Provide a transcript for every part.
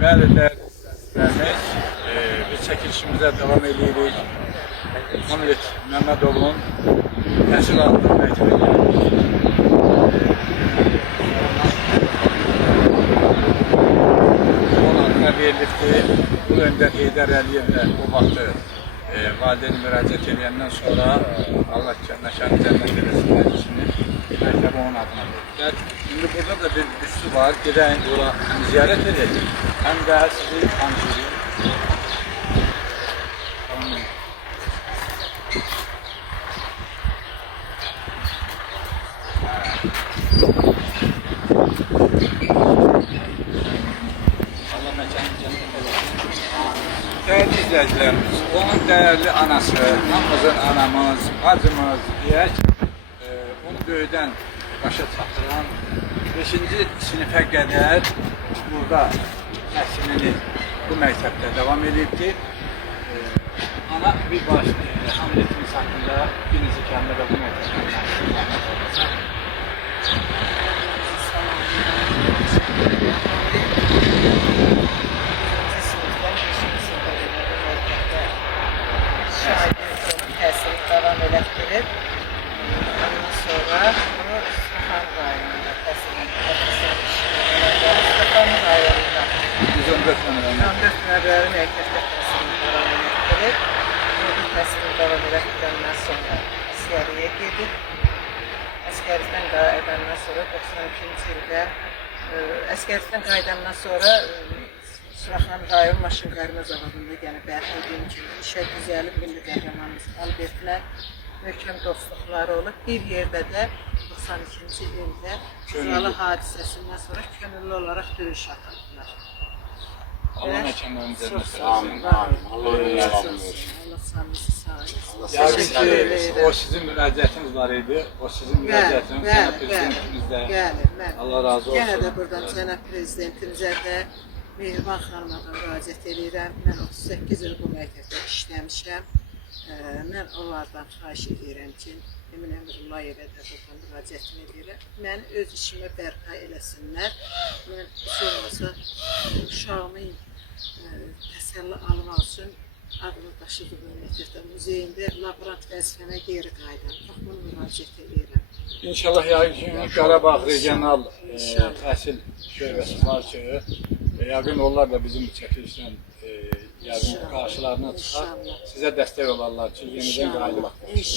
Bəli, dəyərli izləyicilərimiz, biz çəkilişimizə davam edirik. Hamlet Məmmədovun təhsil aldığı məktəbə gəldik. Onun adına verilibdir. Bu öndə Heydər Əliyevlə o vaxtı valideyni müraciət edəndən sonra Allah məkanı cənnət eləsin məclisini məktəbi onun adına verirlər. Şimdi burada da bir büstü var. Gedəyin ora ziyarət edək. Həm də sizi tanışırım. Allah məkanı cənnət eləsin. Değerli izleyicilerimiz, onun değerli anası, hamımızın anamız, bacımız deyək, onu böyüdən başa çatdıran 5-ci sinifə qədər burada təhsilini bu məktəbdə davam edibdir. Ana bir baş Hamletimiz haqqında bir neçə kəlmə də bu məktəbdə təhsilini davam elətdirib. Ondan sonra bunu İsfahan rayonunda təhsilini İsfahan rayonunda 114 nömrəli məktəbdə təhsilini davam elətdirib. Bu təhsilini davam elətdirəndən sonra əsgəriyə gedib. Əsgərlikdən qayıdandan sonra 92-ci ildə əsgərlikdən qayıdandan sonra Suraxan rayon maşın qarma zavodunda yəni bəhs ediyim kimi işə düzəlib milli qəhrəmanımız Albertlə möhkəm dostluqları olub. Bir yerdə də 92-ci ildə Şuralı hadisəsindən sonra könüllü olaraq döyüş atıldılar. Allah məkanlarını cənnət eləsin. Allah sanısı sağ olsun. Yəqin ki, o sizin müraciətiniz var idi. O sizin müraciətiniz cənab prezidentimizdə. Allah razı olsun. Yenə də buradan cənab prezidentimizə də Mehriban xanıma da müraciət edirəm. Mən 38 il bu məktəbdə işləmişəm. Mən onlardan xahiş edirəm ki, Emin Əmirullayevə də buradan müraciətini edirəm. Mən öz işimə bərpa eləsinlər. Mən heç olmasa uşağımın təsəlli almaq üçün adını daşıdığı məktəbdə muzeyində laborant vəzifəmə geri qayıdım. Bax, bunu müraciət edirəm. İnşallah yəqin ki, Qarabağ regional təhsil şöbəsi var ki, yəqin onlar da bizim bu çəkilişdən qarşılarına çıxar, sizə dəstək olarlar ki, yenidən qayıdıb bu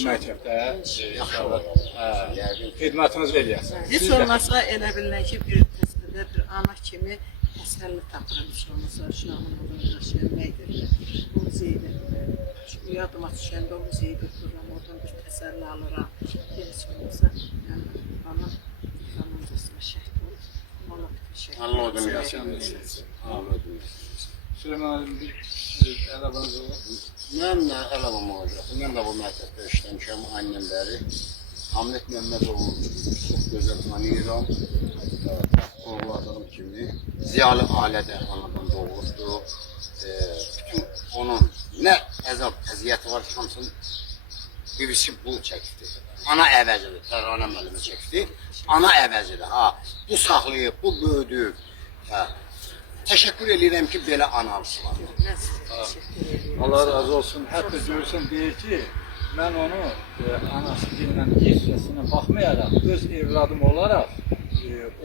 məktəbdə xidmətiniz eləyəsiniz. Heç olmasa elə bilinən ki, bir təsvirdə bir ana kimi təsəlli tapıram, heç olmasa uşağımın adını daşıyan məktəbdə, bu muzeydə, yadıma düşəndə o muzeyi götürürəm, oradan bir təsəlli alıram. Heç olmasa, ana zamançasına şəhid olur. Allah ödüm yaşanırsınız. Süleyman bir əlabanız olur. Mən də əlavəm olacaq. Mən də bu məktəbdə işləmişəm annem bəri. Hamlet Məmmədovu çox gözəl tanıyıram. Oğladığım kimi ziyalı ailədə anadan doğuldu. Bütün onun nə əzab, əziyyəti var ki, hamısını birisi bu çəkdi. Ana əvəzidir, Tərana müəllimə çəkdi. Ana əvəzidir, bu saxlayıb, bu böyüdüb. Təşəkkür edirəm ki, belə anamız var. Allah razı olsun. Hətta görürsən deyir ki, mən onu anası dillə hissəsinə baxmayaraq, öz evladım olaraq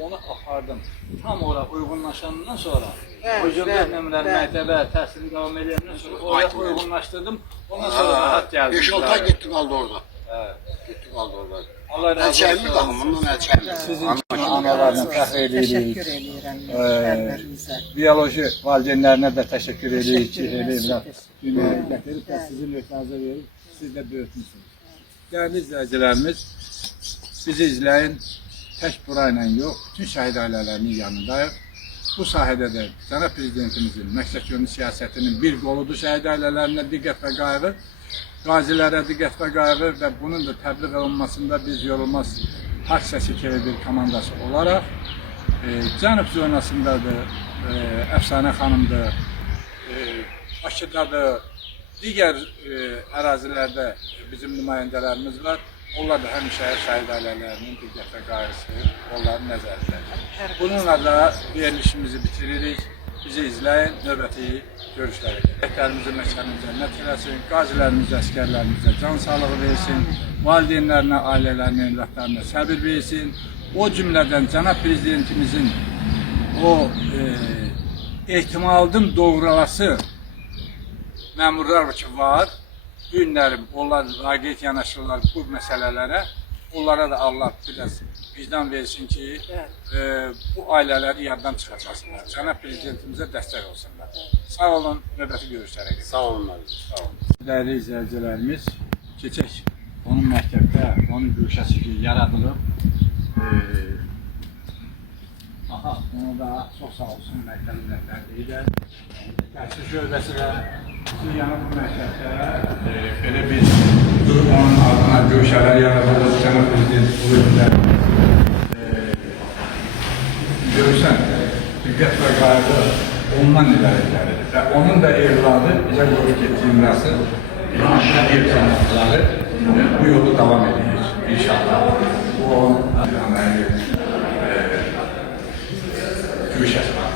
onu apardım. Tam ora uyğunlaşandan sonra, Hücumdar nömrəli məktəbə təhsilini davam edəndən sonra oraya uyğunlaşdırdım. Ondan sonra rahat gəldim. 5-6 ay getdi qaldı orada. Getdi qaldı orada. Əlçəkli baxımından əlçəkli. Sizin kimi analarına fəxr edirik. Təşəkkür edirəm müəllimlərimizə. Bioloji valideynlərinə də təşəkkür edirik ki, evlat dünyaya gətirib və sizin lövhənizə verib, siz də böyütmüsünüz. Dəyərli izləyicilərimiz, bizi izləyin, tək burayla yox, bütün şəhid ailələrinin yanındayıq. Bu sahədə də cənab prezidentimizin məqsədyönlü siyasətinin bir qoludur şəhid ailələrinə diqqət və qayğı, qazilərə diqqət və qayğı və bunun da təbliğ olunmasında biz yorulmaz haqq səsi bir komandası olaraq Cənub zonasındadır, Əfsanə xanımdır, Bakıdadır, digər ərazilərdə bizim nümayəndələrimiz var. Onlar da həmişə şəhid ailələrinin diqqət və qayğısı onların nəzərindədir. Bununla da verilişimizi bitiririk. bizi izləyin, növbəti görüşlərə. Şəhidlərimizin məkanını cənnət eləsin, qazilərimizə, əsgərlərimizə can sağlığı versin, valideynlərinə, ailələrinə, evlatlarına səbir versin. O cümlədən cənab prezidentimizin o ehtimalın doğrulası məmurlar ki var, bu günlərim onlar laqeyd yanaşırlar bu məsələlərə. Onlara da Allah biraz vicdan versin ki, bu ailələri yaddan çıxacaqsınlar. Cənab prezidentimizə dəstək olsunlar. Sağ olun, növbəti görüşlərə gedin. Sağ olun abi. Sağ olun. Dəyərli izləyicilərimiz, keçək onun məktəbdə, onun güşəsi ki, yaradılıb. Aha, onu da çox sağ olsun, məktəb üzrətləri də. Təhsil şöbəsi də yanı bu məktəbdə belə bir onun adına güşələr yaradılıb. Cənab prezident buyurdular. Görürsən, diqqət və qayğı ondan iləri gəlir. Və onun da evladı bizə qoyub getdiyim rəsi İlham sanatçıları bu yolu davam edir inşallah. Bu güşəsi var.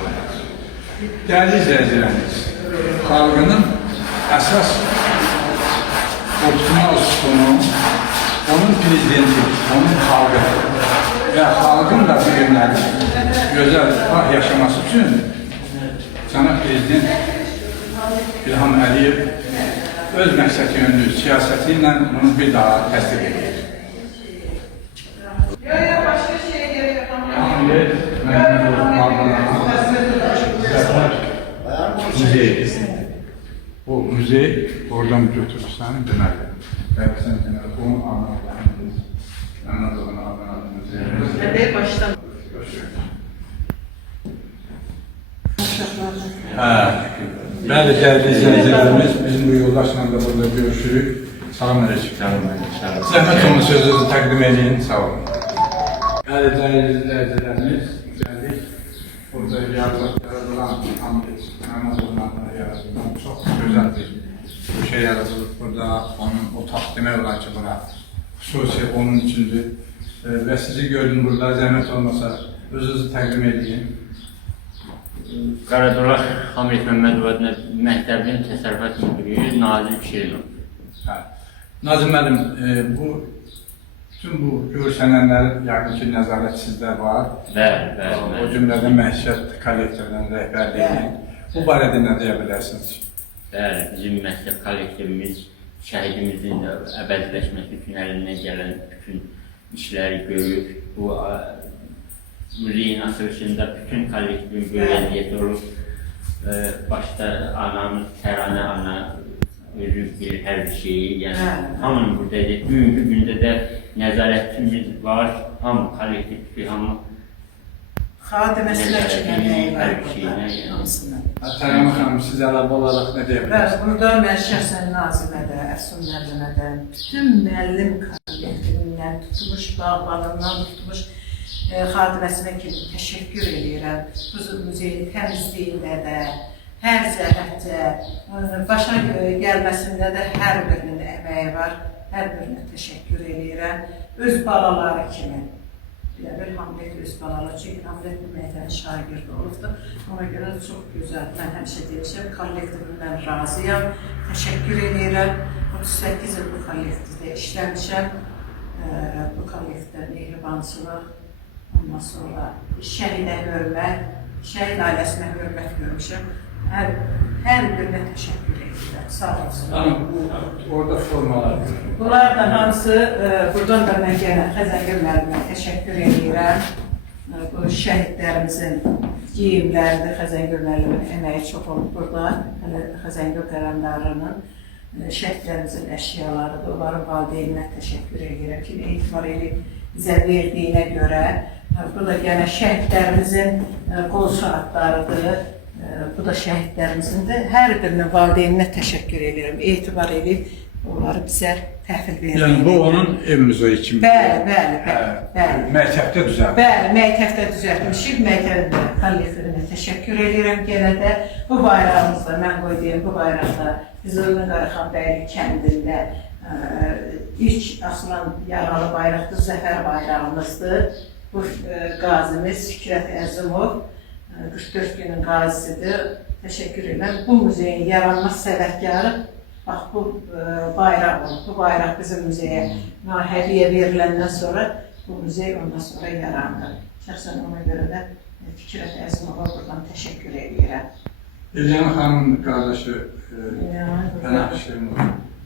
Dəyərli izləyicilərimiz, xalqının əsas oturma üstunu onun prezidenti, onun xalqı və xalqın da bu günləri gözəl yaşaması üçün cənab prezident İlham Əliyev öz məqsəd yönlü siyasəti ilə bunu bir daha təsdiq edir. Bu müzey oradan götürürsən deməli. Sən deməli onun Anadolu'nun Hadi baştan. Bəli, dəyərli izləyicilərimiz, bizim bu yoldaşla da burada görüşürük. Salam əleykum. Zəhmət olun, sözünüzü təqdim edin, sağ olun. Bəli, dəyərli izləyicilərimiz, gəldik. Burada yaradılan Anadolu'ndan yaradılan çox gözəl bir şey yaradılıb. Burada onun otaq demək olar ki, buna xüsusi onun üçündür. Və sizi gördüm burada, zəhmət olmasa özünüzü təqdim edin. Qaradolaq Hamid Məmmədov məktəbinin təsərrüfat müdürü Nazim Şirinov. Nazim müəllim, bütün bu görsənənlər yəqin ki, nəzarət sizdə var. Bəli. O cümlədən məişət kollektivinin rəhbərliyi. Bu barədə nə deyə bilərsiniz? Bəli, bizim məktəb kollektivimiz şəhidimizin əbədiləşməsi üçün əlindən gələn bütün işləri görür. Bu müziyin açılışında bütün kollektivin böyüyəniyyəti olub. Başda anamız, Təranə ana özü bilir hər bir şeyi. Yəni, hamının buradaydı. Bugünkü gündə də nəzarətçimiz var. Hamı kollektiv, hamı Xadiməsinə kimi hər bir şeyinə. Təranə xanım, siz əlavə olaraq nə deyə bilərsiniz? Burada mən şəxsən Nazimədə, Əfsun müəllimədə, bütün müəllim kollektivindən tutmuş, bağlarından tutmuş xadiməsinə kimi təşəkkür edirəm. Bu muzeyin təmizliyində də, hər cəhətdə, başa gəlməsində də hər birinin əməyi var. Hər birinə təşəkkür edirəm. Öz balaları kimi. Bir Hamlet öz balaları, çünki Hamlet bu məktəbin şagirdi olubdur. Ona görə çox gözəl. Mən həmişə deymişəm, kollektivimdən razıyam. Təşəkkür edirəm. 38 il bu kollektivdə işləmişəm. Bu kollektivdə mehribançılıq, ondan sonra şəhidə hörmət, şəhid ailəsinə hörmət görmüşəm. Hər birinə təşəkkür edirəm. Sağ olsun. Orada formalar görürüm. Bunlardan hamısı, buradan da mən yenə Xəzəngül müəllimə təşəkkür edirəm. Bu şəhidlərimizin geyimləridir. Xəzəngül müəllimin əməyi çox olub burada. Xəzəngül qərandarının şəhidlərimizin əşyalarıdır. Onların valideyninə təşəkkür edirəm ki, etibar edib bizə verdiyinə görə. Bu da yenə şəhidlərimizin qol saatlarıdır. Bu da şəhidlərimizin hər birinin valideyninə təşəkkür edirəm. Etibar edib onları bizə təhvil verir. Yəni bu onun ev muzeyi kimi. Bəli. Məktəbdə düzəltmişik. Bəli, məktəbdə düzəltmişik. Məktəbdə kollektivinə təşəkkür edirəm yenə də. Bu bayrağımızda, mən qoyduğum bu bayraqda Qızıllı Qaraxanbəyli kəndində ilk asılan yaralı bayraqdır, zəfər bayrağımızdır. Bu qazimiz Fikrət Əzimov 44 günün qazisidir. Təşəkkür edirəm. Bu muzeyin yaranma səbəbkarı bax bu bayraq oldu. Bu bayraq bizim muzeyə hədiyyə veriləndən sonra bu muzey ondan sonra yarandı. Şəxsən ona görə də Fikrət Əzimova buradan təşəkkür edirəm. Elyan xanımın qardaşı Pənah Şirinov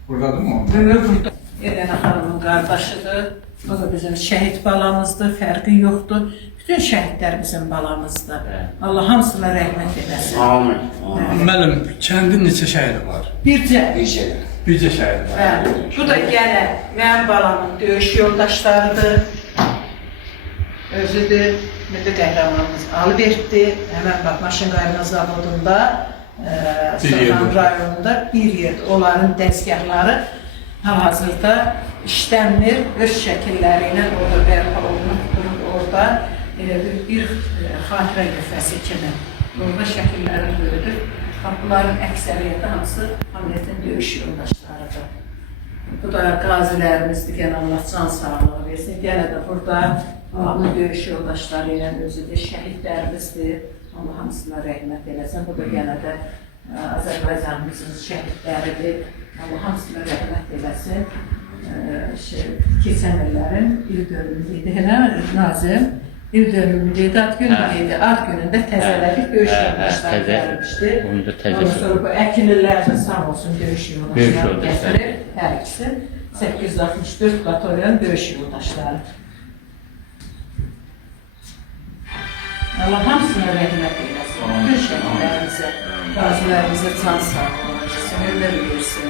buradadır mı? Burada. Elyan xanımın qardaşıdır. O da bizim şəhid balamızdır, fərqi yoxdur. Bütün şəhidlər bizim balamızdır. Allah hamısına rəhmət eləsin. Amin. Müəllim, kəndin neçə şəhidi var? Bircə. Bircə şəhidi var. Bəli. Bu da yenə mənim balamın döyüş yoldaşlarıdır. Özüdür. Milli qəhrəmanımız Albertdir. Həmən bax maşın qayrına zavodunda, Saxan rayonunda bir yerdə. Onların dəzgahları hal-hazırda işlənmir. Öz şəkilləri ilə orada bərpa olunub, orada bir xatirə lövhəsi kimi. Orada şəkilləri görülür. Bunların əksəriyyəti hamısı Hamletin döyüş yoldaşlarıdır. Bu da qazilərimizdir, gənə Allah can sağlığı versin. Gənə də burada Allahın döyüş yoldaşları ilə özüdür, şəhidlərimizdir. Allah hamısına rəhmət eləsin. Bu da gənə də Azərbaycanımızın şəhidləridir. Allah hamısına rəhmət eləsin. Keçən illərin il dönümüydü, hələ Nazım. İl dönümüydü, ad günüydü. Ad günündə təzələdik, döyüş yoldaşları gəlmişdi. Ondan sonra bu əkinlilərdə sağ olsun döyüş yoldaşları gətirir. Hər ikisi 864 batalyon döyüş yoldaşları. Allah hamısına rəhmət eləsin. Bütün şəhidlərimizə, qazilərimizə can sağlığı versin, ömür versin.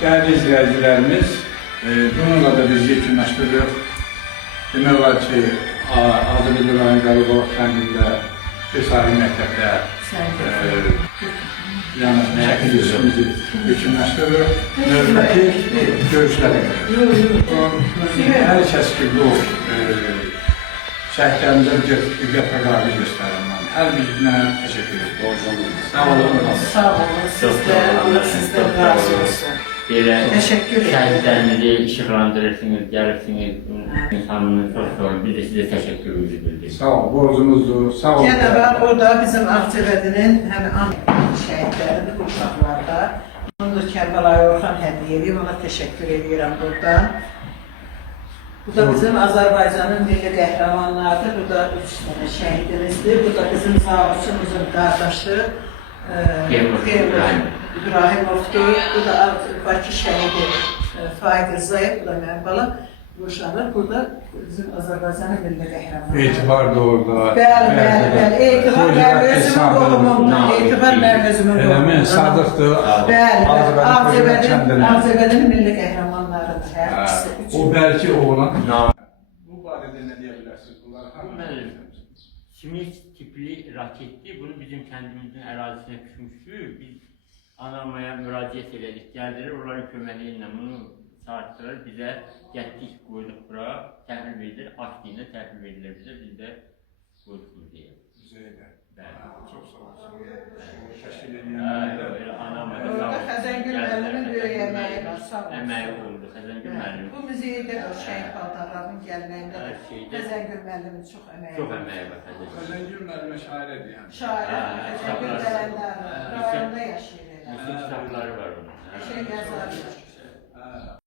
Dəyərli izləyicilərimiz, bununla da biz yekunlaşdırırıq. Demək olar ki, Azərbaycan rayon Qarabağ kəndində Besari məktəbdə çəkilişimizi yekunlaşdırırıq. Növbəti görüşlərə hər kəs ki, bu şəhidlərimizə diqqət və qarşı göstərirəm. Hər birinə təşəkkür edirəm. Sağ olun. Sağ olun, sizlər, Allah sizdən razı olsun. Belə Təşəkkür edirəm. şəhidlərimizi işıqlandırırsınız, gəlirsiniz, insanlığını çox olun. Biz də sizə təşəkkürümüzü bildirik. Sağ ol, borcumuzdur. Sağ ol. Yenə var, o da bizim Ağcabədinin həmin şəhidləridir bu uşaqlarda. Ondur Kərbəlayı Orxan hədiyyə edib, ona təşəkkür edirəm buradan. Bu da bizim Azərbaycanın milli qəhrəmanlarıdır. Bu da 3 dənə şəhidimizdir. Bu da bizim zabitçimizin qardaşı İbrahimovdur. Bu da Bakı şəhidi Faiq Rzayev, bu da mənim balam. Bu uşaqlar burada bizim Azərbaycanın milli qəhrəmanları. Etibar da orada. Bəli. Etibar mənim özümün qohumumdur. Etibar mənim özümün qohumumdur. Eləmi, Sadıqdır. Bəli. Ağcabədinin milli qəhrəmanlarıdır hər ikisi. O bəlkə oğlan. Bu barədə nə deyə bilərsiniz? Bunlar Simit tipli raketdir. Bunu bizim kəndimizin ərazisinə düşmüşdür. Biz anamaya müraciət elədik, gəldirir, onların köməyi ilə bunu çağırtdırır, bizə getdik, qoyduq bura, təhvil verilir, aktivində təhvil verilir bizə, biz də qoyduq müzeyə. Müzeydə. Bəli. Çox sağ olsun. Təşkil edilən. Anamaya Orada Xəzəngül müəllimin böyük əməyi var, sağ olsun. Əməyi oldu, Xəzəngül müəllim. Bu muzeydə o şəhid paltarlarının gəlməyində Xəzəngül müəllimin çox əməyi var. Çox əməyi var Xəzəngül. Xəzəngül müəllimə şairədir yəni. Şair, Xəzəngül Dərəndar, rayonda yaşayır. Bütün kitabları var onun. Şey yazarlar.